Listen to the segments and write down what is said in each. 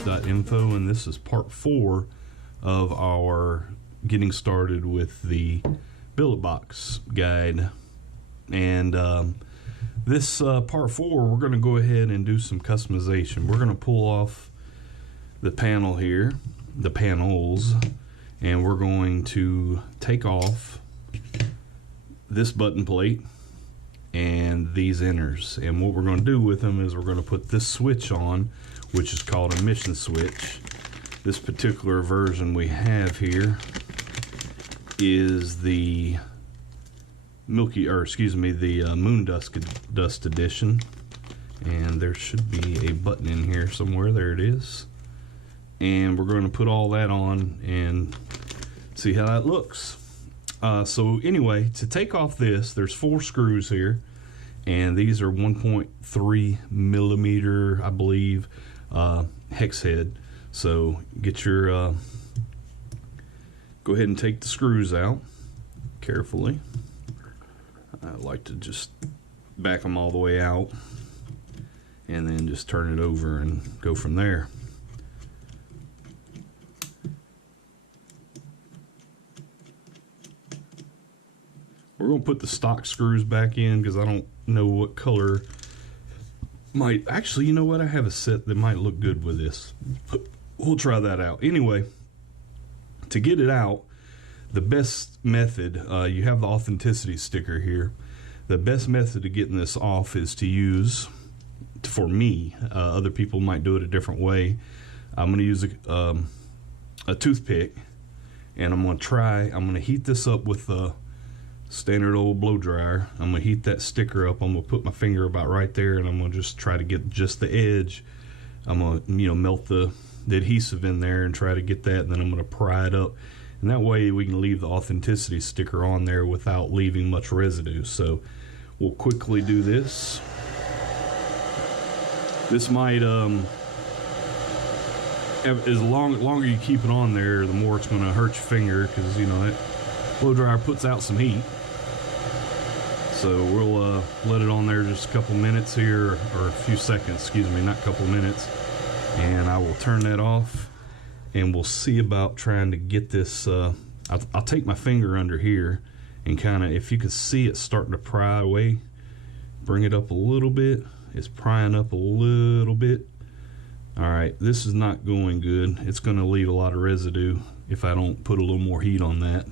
BilletBox.Info, and this is part 4 of our getting started with the Billet Box guide. And this part 4, we're going to go ahead and do some customization. We're going to pull off the panel here, the panels, and we're going to take off this button plate and these inners. And what we're going to do with them is we're going to put this switch on, which is called a mission switch. This particular version we have here is the Moon Dust edition, and there should be a button in here somewhere. There it is. And we're going to put all that on and see how that looks. So anyway, to take off this, there's 4 screws here, and these are 1.3 millimeter, I believe, hex head. So get your go ahead and take the screws out carefully. I like to just back them all the way out and then just turn it over and go from there. We're going to put the stock screws back in because I don't know what color might actually, you know what, I have a set that might look good with this. We'll try that out. Anyway, to get it out, the best method, you have the authenticity sticker here. The best method of getting this off is to use, for me, other people might do it a different way. I'm going to use a toothpick, and I'm going to heat this up with a standard old blow dryer. I'm going to heat that sticker up. I'm going to put my finger about right there, and I'm going to just try to get just the edge. I'm going to, melt the adhesive in there and try to get that, and then I'm going to pry it up, and that way we can leave the authenticity sticker on there without leaving much residue. So we'll quickly do this. This might as longer you keep it on there, the more it's going to hurt your finger, because that blow dryer puts out some heat. So we'll let it on there just a couple minutes here, or a few seconds, excuse me, not a couple minutes. And I will turn that off, and we'll see about trying to get this. I'll take my finger under here and kind of, if you can see it starting to pry away, bring it up a little bit. It's prying up a little bit. All right, this is not going good. It's going to leave a lot of residue if I don't put a little more heat on that.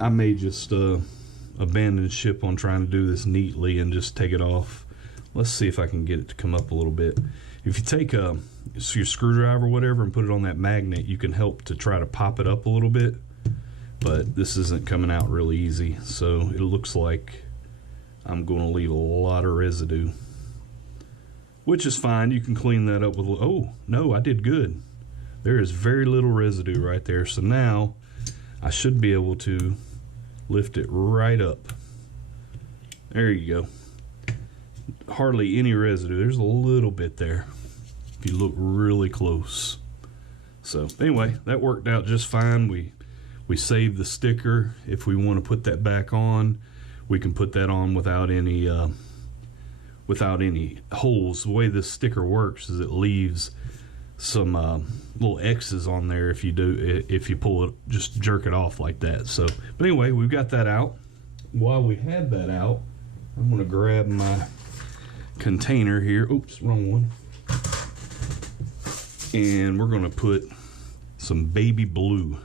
I may just abandon ship on trying to do this neatly and just take it off. Let's see if I can get it to come up a little bit. If you take your screwdriver or whatever and put it on that magnet, you can help to try to pop it up a little bit. But this isn't coming out really easy, so it looks like I'm going to leave a lot of residue, which is fine. You can clean that up with, oh no, I did good. There is very little residue right there. So now I should be able to lift it right up. There you go. Hardly any residue. There's a little bit there if you look really close. So anyway, that worked out just fine. We saved the sticker. If we want to put that back on, we can put that on without any holes. The way this sticker works is it leaves some little X's on there if you pull it, just jerk it off like that. So, but anyway, we've got that out. While we have that out, I'm going to grab my container here. Oops, wrong one. And we're going to put some baby blue,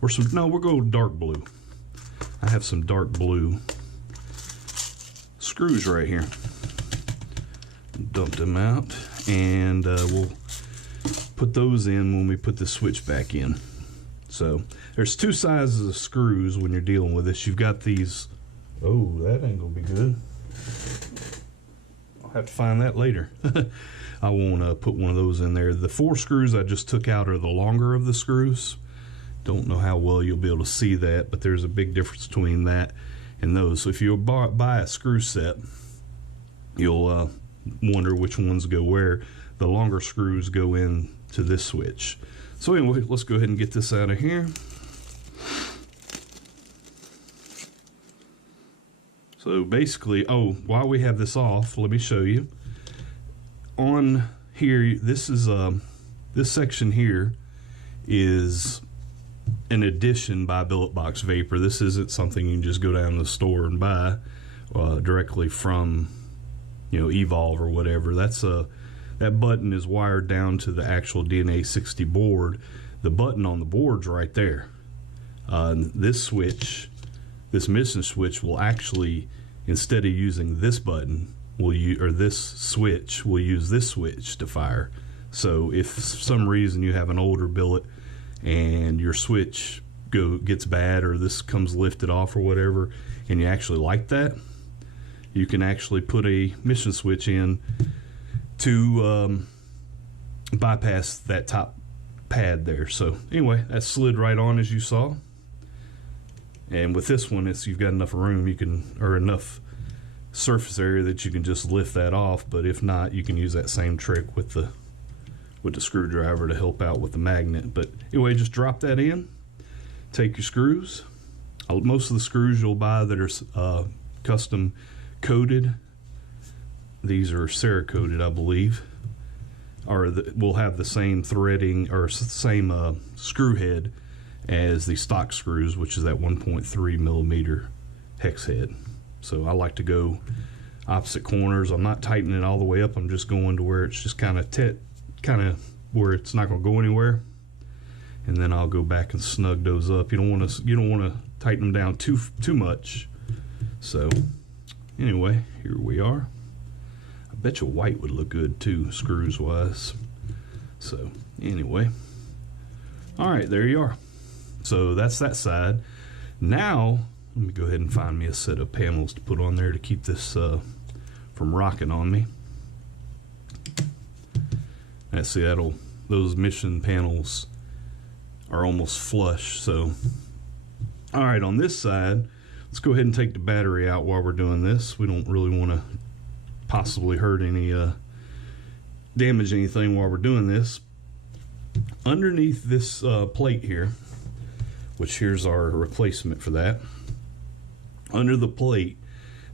or we'll go dark blue. I have some dark blue screws right here. Dump them out, and we'll put those in when we put the switch back in. So there's 2 sizes of screws when you're dealing with this. You've got these. Oh, that ain't gonna be good. I'll have to find that later. I won't put one of those in there. The 4 screws I just took out are the longer of the screws. Don't know how well you'll be able to see that, but there's a big difference between that and those. So if you buy a screw set, you'll wonder which ones go where. The longer screws go in to this switch. So anyway, let's go ahead and get this out of here. So basically, oh, while we have this off, let me show you. On here, this is this section here is an edition by Billet Box Vapor. This isn't something you can just go down to the store and buy directly from, you know, Evolve or whatever. That's that button is wired down to the actual DNA 60 board. The button on the board's right there. This switch, this mission switch, will actually, instead of using this button, this switch, we'll use this switch to fire. So if for some reason you have an older billet and your switch gets bad, or this comes lifted off or whatever, and you actually like that, you can actually put a mission switch in to bypass that top pad there. So anyway, that slid right on, as you saw. And with this one, you've got enough room, or enough surface area that you can just lift that off. But if not, you can use that same trick with the screwdriver to help out with the magnet. But anyway, just drop that in, take your screws. Most of the screws you'll buy that are custom coated, these are Cerakoted, I believe, will have the same threading or same screw head as the stock screws, which is that 1.3 millimeter hex head. So I like to go opposite corners. I'm not tightening it all the way up. I'm just going to where it's just kind of where it's not going to go anywhere, and then I'll go back and snug those up. You don't want to tighten them down too much. So anyway, here we are. I bet you white would look good too, screws wise. So anyway, all right, there you are. So that's that side. Now let me go ahead and find me a set of panels to put on there to keep this from rocking on me. And see, those mission panels are almost flush. So all right, on this side, let's go ahead and take the battery out while we're doing this. We don't really want to possibly hurt damage anything while we're doing this. Underneath this plate here, which here's our replacement for that, under the plate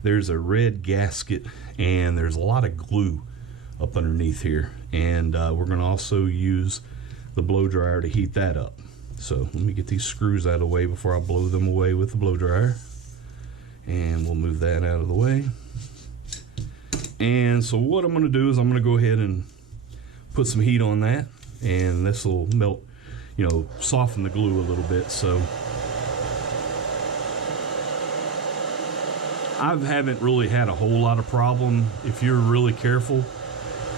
there's a red gasket, and there's a lot of glue up underneath here, and we're going to also use the blow dryer to heat that up. So let me get these screws out of the way before I blow them away with the blow dryer, and we'll move that out of the way. And so what I'm going to do is I'm going to go ahead and put some heat on that, and this will melt, soften the glue a little bit. So I haven't really had a whole lot of problem. If you're really careful,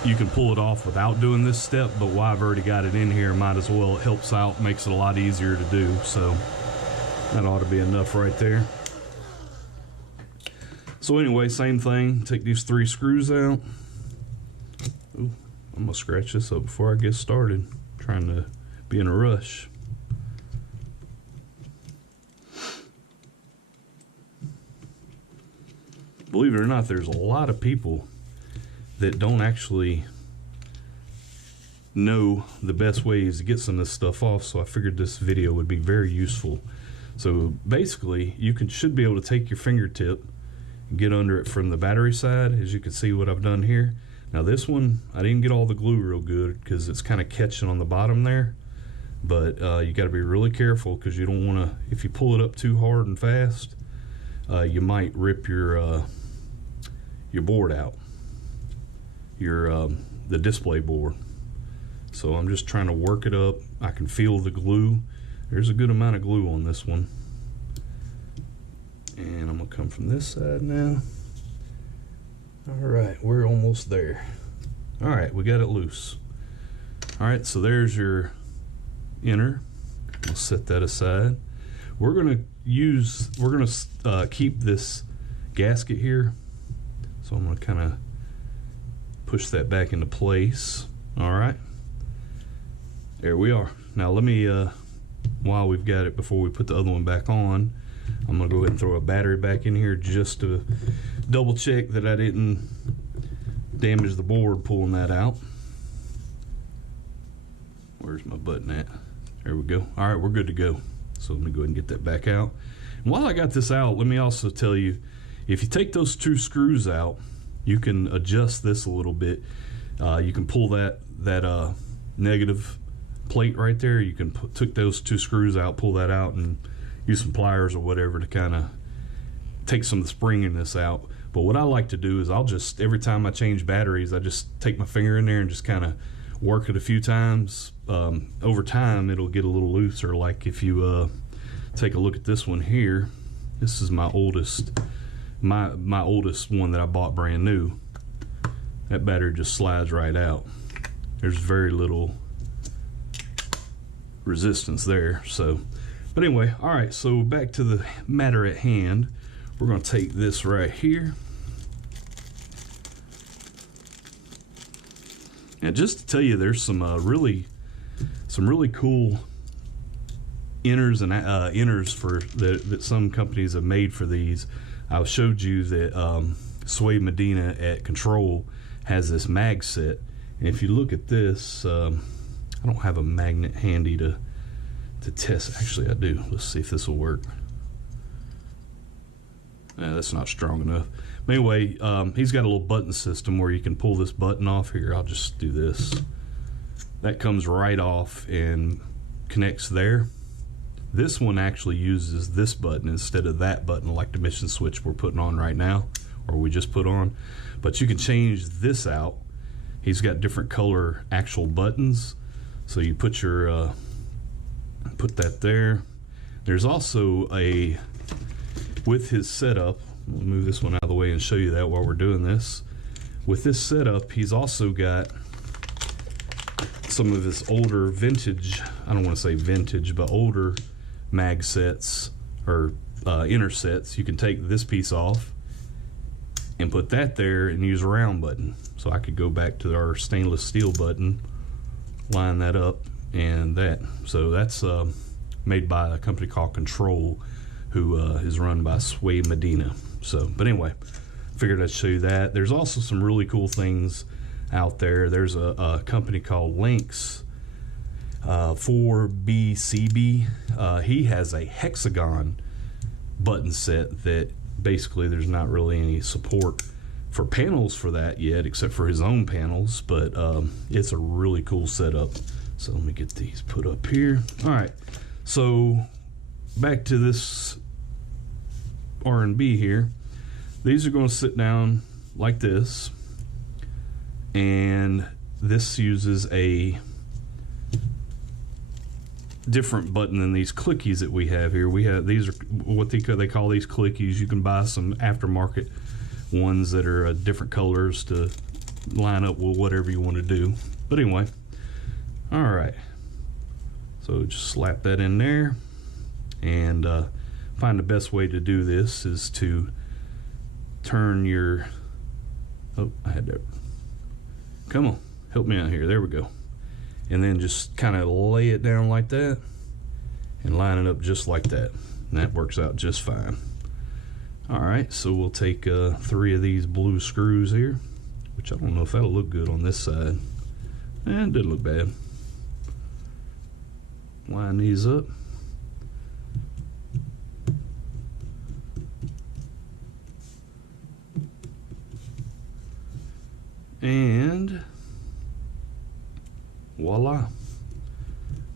you can pull it off without doing this step, but while I've already got it in here, might as well. It helps out, makes it a lot easier to do. So that ought to be enough right there. So anyway, same thing, take these 3 screws out. Ooh, I'm gonna scratch this up before I get started, trying to be in a rush. Believe it or not, there's a lot of people that don't actually know the best ways to get some of this stuff off, so I figured this video would be very useful. So basically, you should be able to take your fingertip and get under it from the battery side, as you can see what I've done here. Now this one, I didn't get all the glue real good because it's kind of catching on the bottom there, but you got to be really careful, because you don't want to, if you pull it up too hard and fast, you might rip your board out, the display board. So I'm just trying to work it up. I can feel the glue. There's a good amount of glue on this one. And I'm gonna come from this side now. All right, we're almost there. All right, we got it loose. All right, so there's your inner. We'll set that aside. We're gonna keep this gasket here. So I'm gonna kind of push that back into place. All right, there we are. Now let me, while we've got it, before we put the other one back on, I'm gonna go ahead and throw a battery back in here just to double check that I didn't damage the board pulling that out. Where's my button at? There we go. All right, we're good to go. So let me go ahead and get that back out. And while I got this out, let me also tell you, If you take those 2 screws out, you can adjust this a little bit. You can pull that negative plate right there. You can took those 2 screws out, pull that out, and use some pliers or whatever to kind of take some of the springiness out. But what I like to do is I'll just, every time I change batteries, I just take my finger in there and just kind of work it a few times. Over time, it'll get a little looser. Like if you take a look at this one here, this is my oldest one that I bought brand new. That battery just slides right out. There's very little resistance there. So, but anyway, all right, so back to the matter at hand. We're going to take this right here. And just to tell you, there's some really cool inners and inners for that some companies have made for these. I showed you that Sway Medina at Control has this mag set, and if you look at this, I don't have a magnet handy to test. Actually, I do. Let's see if this will work. That's not strong enough. But anyway, he's got a little button system where you can pull this button off here. I'll just do this. That comes right off and connects there. This one actually uses this button instead of that button, like the mission switch we're putting on right now, or we just put on. But you can change this out. He's got different color actual buttons. So you put your put that there. There's also a, with his setup, we'll move this one out of the way and show you that while we're doing this. With this setup, he's also got some of his older vintage, I don't want to say vintage, but older mag sets or inner sets. You can take this piece off and put that there and use a round button. So I could go back to our stainless steel button, line that up, and that. So that's made by a company called Control, who is run by Sway Medina. So, but anyway, figured I'd show you that. There's also some really cool things out there. There's a company called Lynx 4BCB. He has a hexagon button set that basically there's not really any support for panels for that yet, except for his own panels, but it's a really cool setup. So let me get these put up here. All right, so back to this R&B here. These are going to sit down like this, and this uses a different button than these clickies that we have here. We have, these are what they call these clickies. You can buy some aftermarket ones that are different colors to line up with whatever you want to do. But anyway, all right, so just slap that in there, and find the best way to do this is to turn your, oh, I had that, come on, help me out here, there we go, and then just kind of lay it down like that and line it up just like that, and that works out just fine. All right, so we'll take 3 of these blue screws here, which I don't know if that'll look good on this side. It didn't look bad. Line these up. And voila,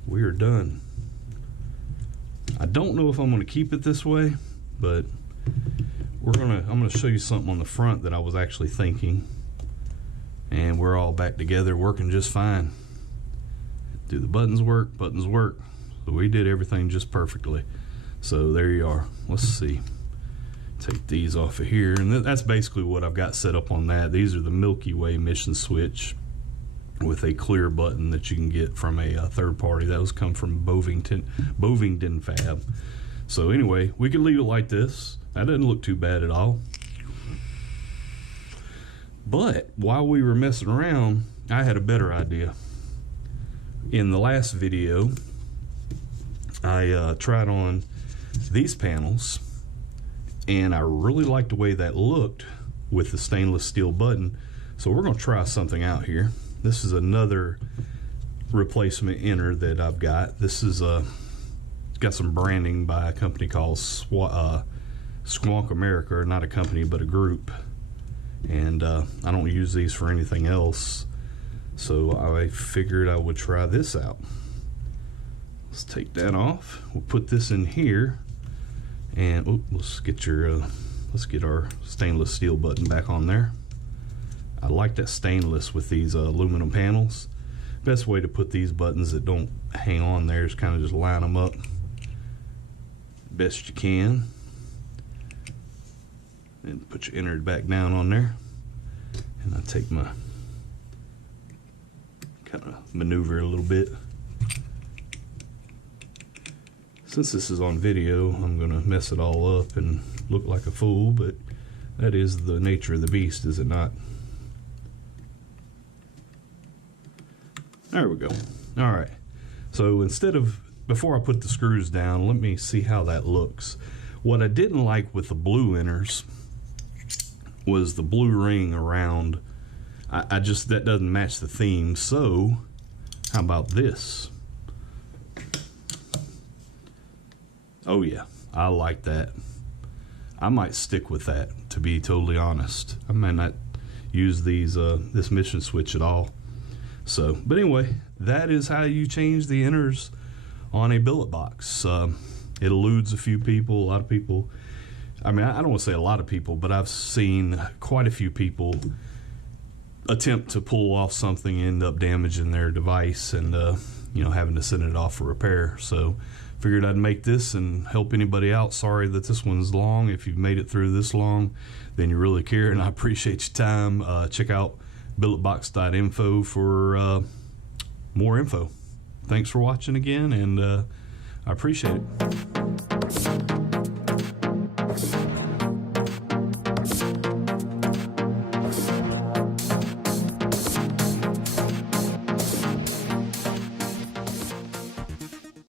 we are done. I don't know if I'm going to keep it this way, but I'm going to show you something on the front that I was actually thinking, and we're all back together working just fine. Do the buttons work? Buttons work. So we did everything just perfectly. So there you are. Let's see. Take these off of here, and that's basically what I've got set up on that. These are the Milky Way mission switch with a clear button that you can get from a third party. Those come from Bovington Fab. So anyway, we can leave it like this. That doesn't look too bad at all. But while we were messing around, I had a better idea. In the last video, I tried on these panels, and I really liked the way that looked with the stainless steel button. So we're going to try something out here. This is another replacement inner that I've got. This is got some branding by a company called Squonk America, not a company but a group, and I don't use these for anything else, so I figured I would try this out. Let's take that off. We'll put this in here, and let's get our stainless steel button back on there. I like that stainless with these aluminum panels. Best way to put these buttons that don't hang on there is kind of just line them up best you can, and put your innard back down on there. And I take my kind of maneuver a little bit. Since this is on video, I'm gonna mess it all up and look like a fool, but that is the nature of the beast, is it not? There we go. All right. So before I put the screws down, let me see how that looks. What I didn't like with the blue inners was the blue ring around. That doesn't match the theme. So how about this? Oh yeah, I like that. I might stick with that, to be totally honest. I might not use this mission switch at all. So, but anyway, that is how you change the inners on a billet box. It eludes a few people, a lot of people. I mean, I don't want to say a lot of people, but I've seen quite a few people attempt to pull off something, end up damaging their device, and having to send it off for repair. So figured I'd make this and help anybody out. Sorry that this one's long. If you've made it through this long, then you really care, and I appreciate your time. Check out BilletBox.Info for more info. Thanks for watching again, and I appreciate it.